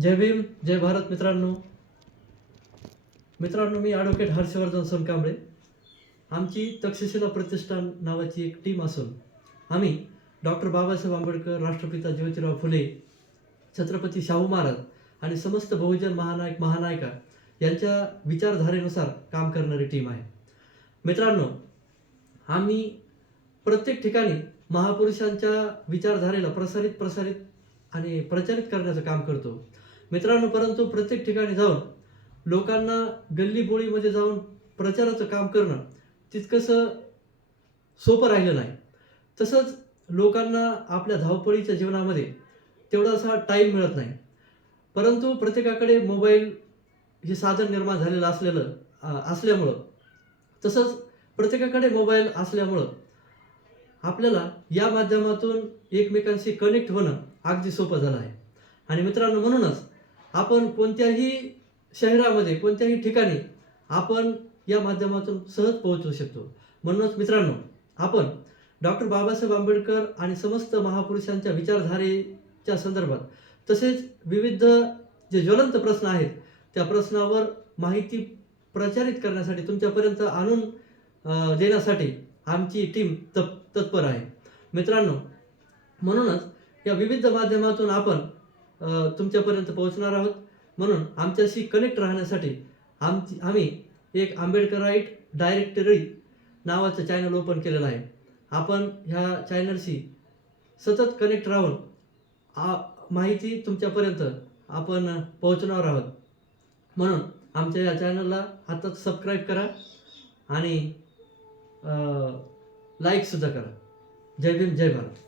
जय भीम, जय भारत. मित्रांनो, मी ॲडव्होकेट हर्षवर्धन सोनकांबळे. आमची तक्षशिला प्रतिष्ठान नावाची एक टीम असून आम्ही डॉक्टर बाबासाहेब आंबेडकर, राष्ट्रपिता ज्योतिराव फुले, छत्रपती शाहू महाराज आणि समस्त बहुजन महानायका यांच्या विचारधारेनुसार काम करणारी टीम आहे. मित्रांनो, आम्ही प्रत्येक ठिकाणी महापुरुषांच्या विचारधारेला प्रसारित आणि प्रचारित करण्याचं काम करतो. मित्रांनो, परंतु प्रत्येक ठिकाणी जाऊन लोकांना गल्लीबोळीमध्ये जाऊन प्रचाराचं काम करणं तितकंसं सोपं राहिलं नाही. तसंच लोकांना आपल्या धावपळीच्या जीवनामध्ये तेवढासा टाईम मिळत नाही. परंतु प्रत्येकाकडे मोबाईल हे साधन निर्माण झालेलं असल्यामुळं तसंच प्रत्येकाकडे मोबाईल असल्यामुळं आपल्याला या माध्यमातून एकमेकांशी कनेक्ट होणं अगदी सोपं झालं आहे. आणि मित्रांनो, म्हणूनच आपण कोणत्याही शहरामध्ये, कोणत्याही ठिकाणी आपण या माध्यमातून सहज पोहोचू शकतो. म्हणूनच मित्रांनो, आपण डॉक्टर बाबासाहेब आंबेडकर आणि समस्त महापुरुषांच्या विचारधारेच्या संदर्भात तसेच विविध जे ज्वलंत प्रश्न आहेत त्या प्रश्नावर माहिती प्रचारित करण्यासाठी, तुमच्यापर्यंत आणून देण्यासाठी आमची टीम तत्पर आहे. मित्रांनो, म्हणूनच या विविध माध्यमातून आपण तुमच्यापर्यंत पोहोचणार आहोत. म्हणून आमच्याशी कनेक्ट राहण्यासाठी आम्ही एक आंबेडकराईट डायरेक्टरी नावाचं चॅनल ओपन केलेलं आहे. आपण ह्या चॅनलशी सतत कनेक्ट राहून माहिती तुमच्यापर्यंत आपण पोहोचणार आहोत. म्हणून आमच्या या चॅनलला आताच सबस्क्राईब करा आणि लाईकसुद्धा करा. जय भीम, जय भारत.